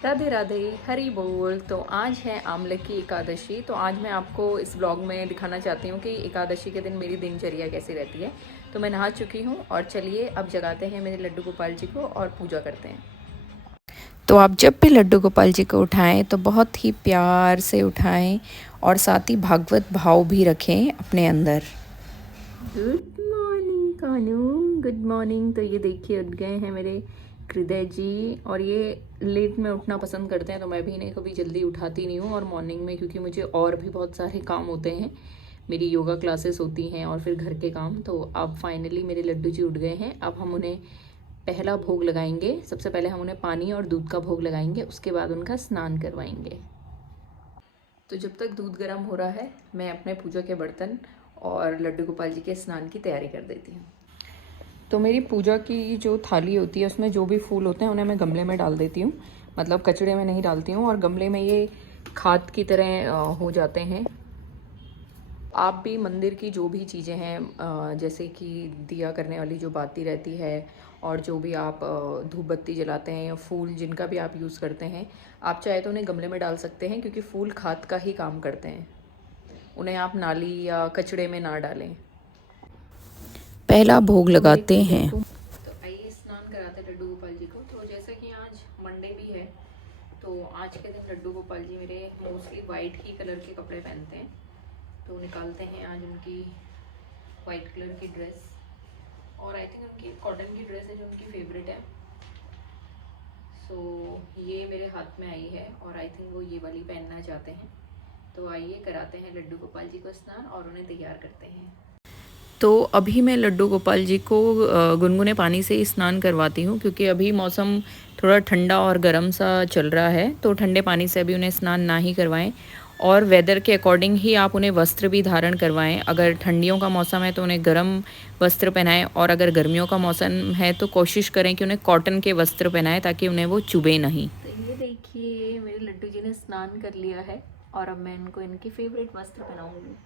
राधे राधे, हरी बोल। तो आज है आमले की एकादशी। तो आज मैं आपको इस ब्लॉग में दिखाना चाहती हूँ कि एकादशी के दिन मेरी दिनचर्या कैसी रहती है। तो मैं नहा चुकी हूँ और चलिए अब जगाते हैं मेरे लड्डू गोपाल जी को और पूजा करते हैं। तो आप जब भी लड्डू गोपाल जी को उठाएं तो बहुत ही प्यार से उठाएं और साथ ही भागवत भाव भी रखें अपने अंदर। गुड मॉर्निंग कानू, गुड मॉर्निंग। तो ये देखिए उठ गए हैं मेरे हृदय जी, और ये लेट में उठना पसंद करते हैं तो मैं भी इन्हें कभी जल्दी उठाती नहीं हूँ और मॉर्निंग में, क्योंकि मुझे और भी बहुत सारे काम होते हैं। मेरी योगा क्लासेस होती हैं और फिर घर के काम। तो अब फाइनली मेरे लड्डू जी उठ गए हैं। अब हम उन्हें पहला भोग लगाएंगे। सबसे पहले हम उन्हें पानी और दूध का भोग लगाएंगे, उसके बाद उनका स्नान करवाएंगे। तो जब तक दूध गर्म हो रहा है मैं अपने पूजा के बर्तन और लड्डू गोपाल जी के स्नान की तैयारी कर देती हूँ। तो मेरी पूजा की जो थाली होती है उसमें जो भी फूल होते हैं उन्हें मैं गमले में डाल देती हूँ, मतलब कचड़े में नहीं डालती हूँ, और गमले में ये खाद की तरह हो जाते हैं। आप भी मंदिर की जो भी चीज़ें हैं, जैसे कि दिया करने वाली जो बाती रहती है और जो भी आप धूप बत्ती जलाते हैं या फूल जिनका भी आप यूज़ करते हैं, आप चाहे तो उन्हें गमले में डाल सकते हैं, क्योंकि फूल खाद का ही काम करते हैं। उन्हें आप नाली या कचड़े में ना डालें। पहला भोग लगाते हैं। तो आइए स्नान कराते लड्डू गोपाल जी को। तो जैसा कि आज मंडे भी है तो आज के दिन लड्डू गोपाल जी मेरे मोस्टली वाइट ही कलर के कपड़े पहनते हैं। तो निकालते हैं आज उनकी वाइट कलर की ड्रेस, और आई थिंक उनकी कॉटन की ड्रेस है जो उनकी फेवरेट है। सो ये मेरे हाथ में आई है और आई थिंक वो ये वाली पहनना चाहते हैं। तो आइए कराते हैं लड्डू गोपाल जी को स्नान और उन्हें तैयार करते हैं। तो अभी मैं लड्डू गोपाल जी को गुनगुने पानी से ही स्नान करवाती हूँ, क्योंकि अभी मौसम थोड़ा ठंडा और गर्म सा चल रहा है। तो ठंडे पानी से अभी उन्हें स्नान ना ही करवाएं, और वेदर के अकॉर्डिंग ही आप उन्हें वस्त्र भी धारण करवाएं। अगर ठंडियों का मौसम है तो उन्हें गर्म वस्त्र पहनाएं, और अगर गर्मियों का मौसम है तो कोशिश करें कि उन्हें कॉटन के वस्त्र पहनाएं ताकि उन्हें वो चुभे नहीं। तो ये देखिए मेरे लड्डू जी ने स्नान कर लिया है और अब मैं इनको इनकी फेवरेट वस्त्र पहनाऊंगी।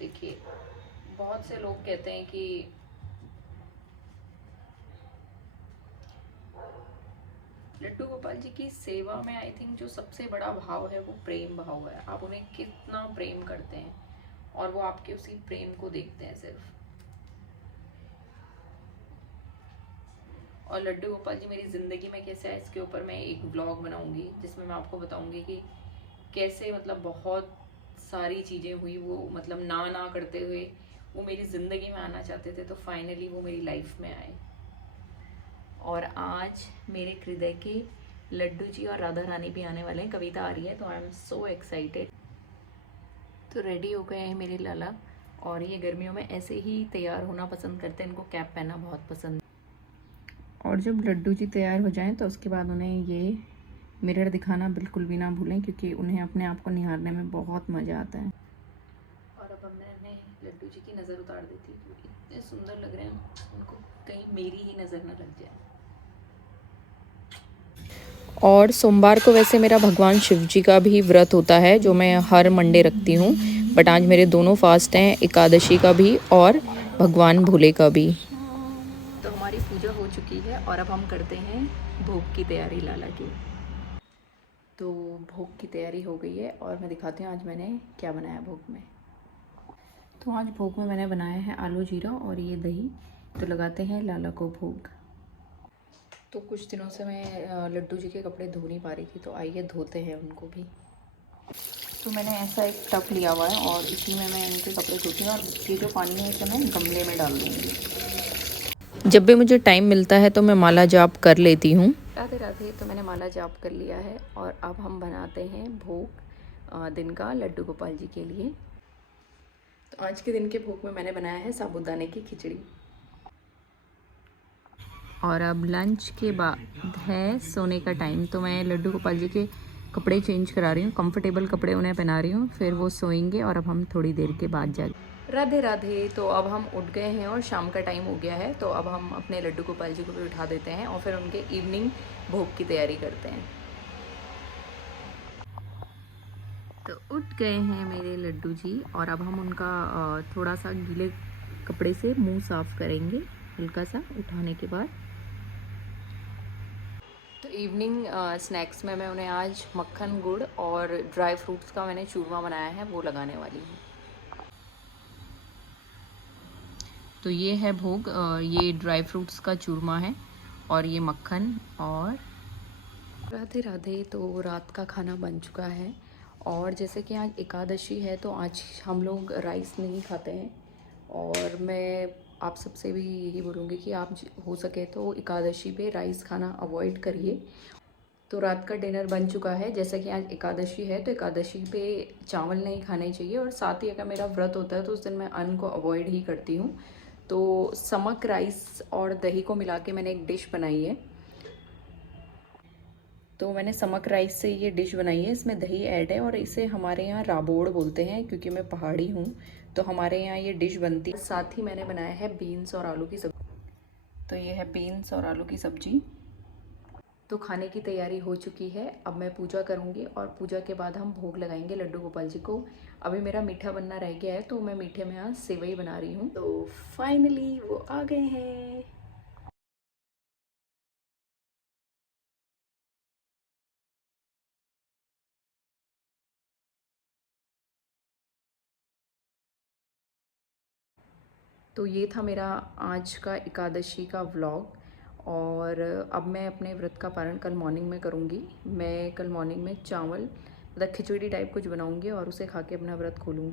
देखिए बहुत से लोग कहते हैं कि लड्डू गोपाल जी की सेवा में आई थिंक जो सबसे बड़ा भाव है वो प्रेम भाव है। आप उन्हें कितना प्रेम करते हैं और वो आपके उसी प्रेम को देखते हैं सिर्फ। और लड्डू गोपाल जी मेरी ज़िंदगी में कैसे है इसके ऊपर मैं एक ब्लॉग बनाऊंगी, जिसमें मैं आपको बताऊंगी कि कैसे मतलब बहुत सारी चीज़ें हुई। वो मतलब ना करते हुए वो मेरी ज़िंदगी में आना चाहते थे, तो फाइनली वो मेरी लाइफ में आए। और आज मेरे हृदय के लड्डू जी और राधा रानी भी आने वाले हैं। कविता आ रही है तो आई एम सो एक्साइटेड। तो रेडी हो गए हैं मेरे लाला, और ये गर्मियों में ऐसे ही तैयार होना पसंद करते हैं। इनको कैप पहनना बहुत पसंद है। और जब लड्डू जी तैयार हो जाएं तो उसके बाद उन्हें ये मिरर दिखाना बिल्कुल भी ना भूलें, क्योंकि उन्हें अपने आप को निहारने में बहुत मज़ा आता है। और अब हमने लड्डू जी की नज़र उतार दी थी, क्योंकि इतने सुंदर लग रहे हैं, उनको कहीं मेरी ही नज़र ना लग जाए। और सोमवार को वैसे मेरा भगवान शिव जी का भी व्रत होता है, जो मैं हर मंडे रखती हूँ, बट आज मेरे दोनों फास्ट हैं, एकादशी का भी और भगवान भोले का भी। तो हमारी पूजा हो चुकी है और अब हम करते हैं भोग की तैयारी लाला की। तो भोग की तैयारी हो गई है और मैं दिखाती हूँ आज मैंने क्या बनाया भोग में। तो आज भोग में मैंने बनाया है आलू जीरा और ये दही। तो लगाते हैं लाला को भोग। तो कुछ दिनों से मैं लड्डू जी के कपड़े धो नहीं पा रही थी, तो आइए धोते हैं उनको भी। तो मैंने ऐसा एक टब लिया हुआ है और इसी में मैं इनके कपड़े धोती हूँ, और ये जो पानी है इसे मैं गमले में डाल दूँगी। जब भी मुझे टाइम मिलता है तो मैं माला जाप कर लेती हूँ। राधे राधे। तो मैंने माला जाप कर लिया है और अब हम बनाते हैं भोग दिन का लड्डू गोपाल जी के लिए। तो आज के दिन के भोग में मैंने बनाया है साबूदाने की खिचड़ी। और अब लंच के बाद है सोने का टाइम, तो मैं लड्डू गोपाल जी के कपड़े चेंज करा रही हूँ, कंफर्टेबल कपड़े उन्हें पहना रही हूँ, फिर वो सोएंगे और अब हम थोड़ी देर के बाद जाएंगे। राधे राधे। तो अब हम उठ गए हैं और शाम का टाइम हो गया है, तो अब हम अपने लड्डू गोपाल जी को भी उठा देते हैं और फिर उनके इवनिंग भोग की तैयारी करते हैं। तो उठ गए हैं मेरे लड्डू जी और अब हम उनका थोड़ा सा गीले कपड़े से मुंह साफ करेंगे हल्का सा उठाने के बाद। तो इवनिंग स्नैक्स में मैं उन्हें आज मक्खन गुड़ और ड्राई फ्रूट्स का मैंने चूरमा बनाया है वो लगाने वाली हूँ। तो ये है भोग, ये ड्राई फ्रूट्स का चूरमा है और ये मक्खन। और राधे राधे। तो रात का खाना बन चुका है और जैसे कि आज एकादशी है तो आज हम लोग राइस नहीं खाते हैं और मैं आप सबसे भी यही बोलूँगी कि आप हो सके तो एकादशी पे राइस खाना अवॉइड करिए। तो रात का डिनर बन चुका है। जैसे कि आज एकादशी है तो एकादशी पे चावल नहीं खाने चाहिए और साथ ही अगर मेरा व्रत होता है तो उस दिन मैं अन्न को अवॉइड ही करती हूँ। तो समक राइस और दही को मिला के मैंने एक डिश बनाई है। तो मैंने समक राइस से ये डिश बनाई है, इसमें दही ऐड है और इसे हमारे यहाँ राबोड़ बोलते हैं क्योंकि मैं पहाड़ी हूँ तो हमारे यहाँ ये डिश बनती है। साथ ही मैंने बनाया है बीन्स और आलू की सब्जी। तो ये है बीन्स और आलू की सब्जी। तो खाने की तैयारी हो चुकी है। अब मैं पूजा करूँगी और पूजा के बाद हम भोग लगाएंगे लड्डू गोपाल जी को। अभी मेरा मीठा बनना रह गया है तो मैं मीठे में आज सेवई बना रही हूँ। तो फाइनली वो आ गए हैं। तो ये था मेरा आज का एकादशी का व्लॉग और अब मैं अपने व्रत का पारण कल मॉर्निंग में करूँगी। मैं कल मॉर्निंग में चावल मतलब खिचड़ी टाइप कुछ बनाऊँगी और उसे खा के अपना व्रत खोलूँगी।